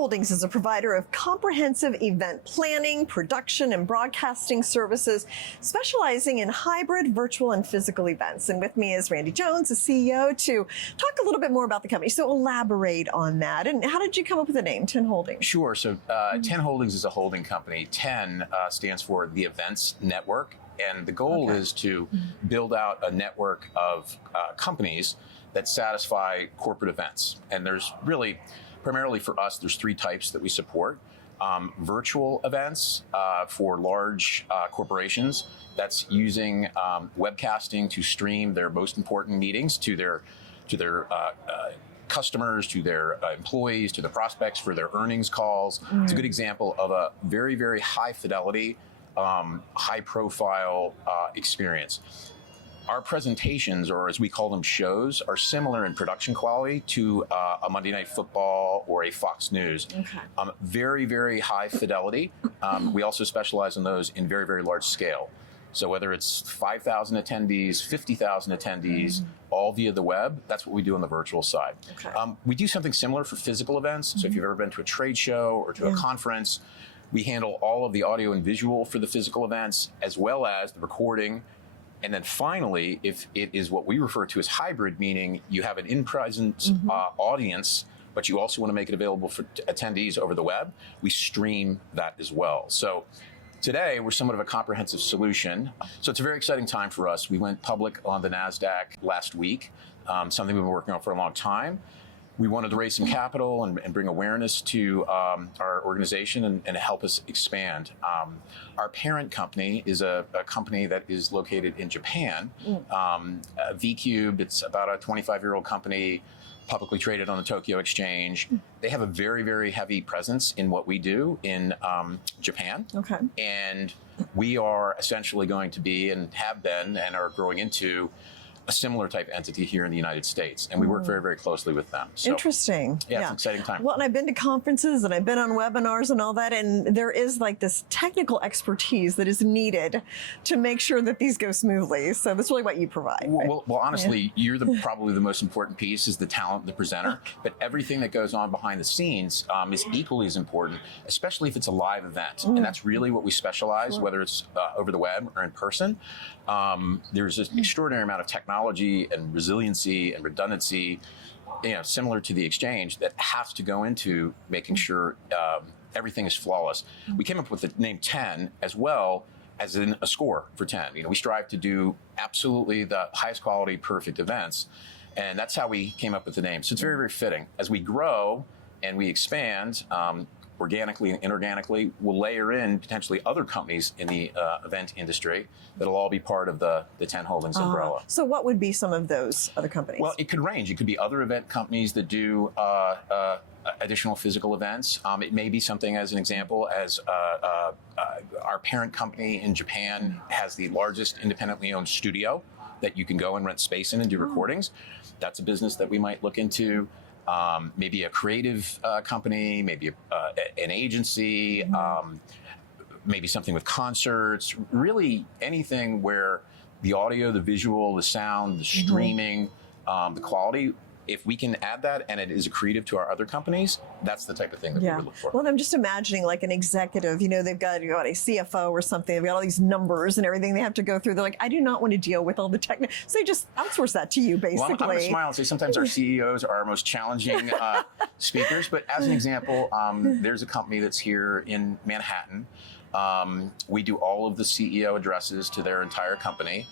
Holdings is a provider of comprehensive event planning, production, and broadcasting services, specializing in hybrid, virtual, and physical events. And with me is Randy Jones, the CEO, to talk a little bit more about the company. So elaborate on that. And how did you come up with the name, 10 Holdings? Sure. So 10 Holdings is a holding company. 10 stands for the Events Network. And the goal is to build out a network of companies that satisfy corporate events. And there's really, primarily for us, there's three types that we support. Virtual events for large corporations. That's using webcasting to stream their most important meetings to their customers, to their employees, to the prospects for their earnings calls. It's a good example of a very, very high fidelity, high profile experience. Our presentations, or as we call them, shows, are similar in production quality to a Monday Night Football or a Fox News. Very, very high fidelity. We also specialize in those in very, very large scale. So whether it's 5,000 attendees, 50,000 attendees, all via the web, that's what we do on the virtual side. We do something similar for physical events. So if you've ever been to a trade show or to a conference, we handle all of the audio and visual for the physical events, as well as the recording. And then finally, if it is what we refer to as hybrid, meaning you have an in-presence audience, but you also want to make it available for attendees over the web, we stream that as well. So today, we're somewhat of a comprehensive solution. So it's a very exciting time for us. We went public on the Nasdaq last week, something we've been working on for a long time. We wanted to raise some capital and bring awareness to our organization and help us expand. Our parent company is a company that is located in Japan. V-Cubed, it's about a 25-year-old company, publicly traded on the Tokyo Exchange. They have a very, very heavy presence in what we do in Japan. And we are essentially going to be, and have been, and are growing into a similar type entity here in the United States. And we work very, very closely with them. So, interesting. Yeah, it's an exciting time. Well, and I've been to conferences and I've been on webinars and all that, and there is like this technical expertise that is needed to make sure that these go smoothly. So that's really what you provide. Well, honestly, you're probably the most important piece is the talent, the presenter, but everything that goes on behind the scenes is equally as important, especially if it's a live event. And that's really what we specialize, whether it's over the web or in person. There's an extraordinary amount of technology and resiliency and redundancy, similar to the exchange, that has to go into making sure everything is flawless. We came up with the name 10 as well as in a score for 10. We strive to do absolutely the highest quality, perfect events. And that's how we came up with the name. So it's very, very fitting. As we grow and we expand, organically and inorganically, we'll layer in potentially other companies in the event industry that'll all be part of the 10 Holdings umbrella. So what would be some of those other companies? Well, it could range. It could be other event companies that do additional physical events. It may be something, as an example, as our parent company in Japan has the largest independently owned studio that you can go and rent space in and do recordings. That's a business that we might look into. Maybe a creative company, maybe an agency, maybe something with concerts, really anything where the audio, the visual, the sound, the streaming, the quality, if we can add that and it is accretive to our other companies, that's the type of thing that we would look for. Well, I'm just imagining like an executive, they've got a CFO or something, they've got all these numbers and everything they have to go through. They're like, I do not want to deal with all the technical, so they just outsource that to you, basically. Well, I'm going to smile and say sometimes our CEOs are our most challenging speakers, but as an example, there's a company that's here in Manhattan. We do all of the CEO addresses to their entire company.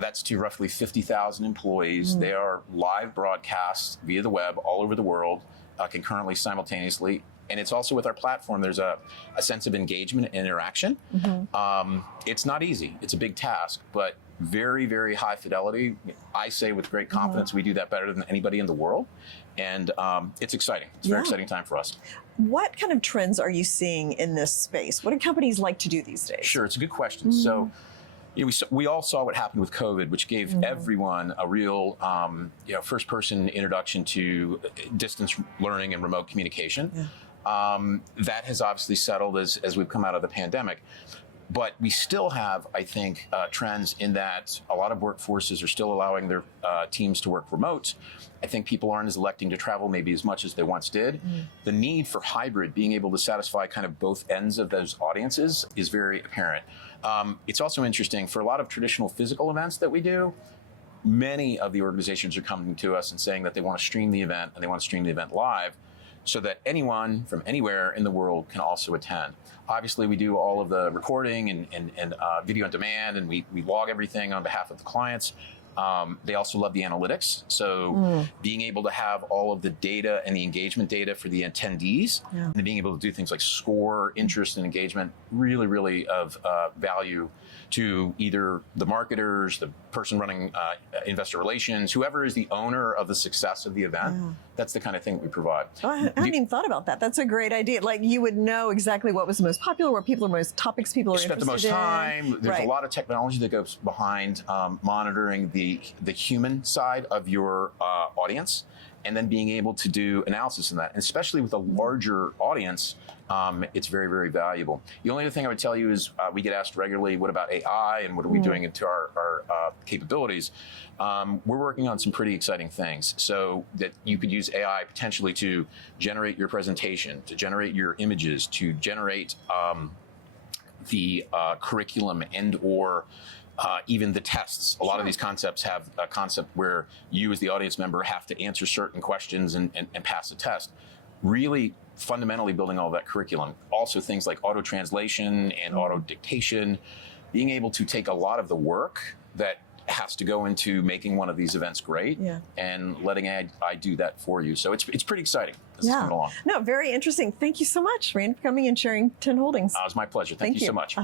That's to roughly 50,000 employees. They are live broadcasts via the web all over the world, concurrently, simultaneously. And it's also with our platform, there's a sense of engagement and interaction. It's not easy. It's a big task, but very, very high fidelity. I say with great confidence, we do that better than anybody in the world. And it's exciting. It's a very exciting time for us. What kind of trends are you seeing in this space? What do companies like to do these days? Sure, it's a good question. So, we all saw what happened with COVID, which gave everyone a real, first-person introduction to distance learning and remote communication. That has obviously settled as we've come out of the pandemic. But we still have, I think, trends in that a lot of workforces are still allowing their teams to work remote. I think people aren't as electing to travel maybe as much as they once did. The need for hybrid, being able to satisfy kind of both ends of those audiences, is very apparent. It's also interesting for a lot of traditional physical events that we do. Many of the organizations are coming to us and saying that they want to stream the event, and they want to stream the event live, so that anyone from anywhere in the world can also attend. Obviously, we do all of the recording and video on demand, and we log everything on behalf of the clients. They also love the analytics. So being able to have all of the data and the engagement data for the attendees, and then being able to do things like score interest and engagement, really, really of value to either the marketers, the person running investor relations, whoever is the owner of the success of the event. That's the kind of thing that we provide. Oh, I hadn't even thought about that. That's a great idea. Like, you would know exactly what was the most popular, what people are most topics people are Spent interested the most in. time. There's a lot of technology that goes behind monitoring the human side of your audience, and then being able to do analysis in that. And especially with a larger audience, it's very, very valuable. The only other thing I would tell you is we get asked regularly, what about AI and what are we doing into our capabilities? We're working on some pretty exciting things, so that you could use AI potentially to generate your presentation, to generate your images, to generate the curriculum and or even the tests. A lot of these concepts have a concept where you as the audience member have to answer certain questions and pass a test. Really fundamentally building all that curriculum. Also things like auto translation and auto dictation, being able to take a lot of the work that has to go into making one of these events great and letting AI do that for you. So it's pretty exciting. This is coming along. No, very interesting. Thank you so much, Randy, for coming and sharing 10 Holdings. It was my pleasure. Thank you so much.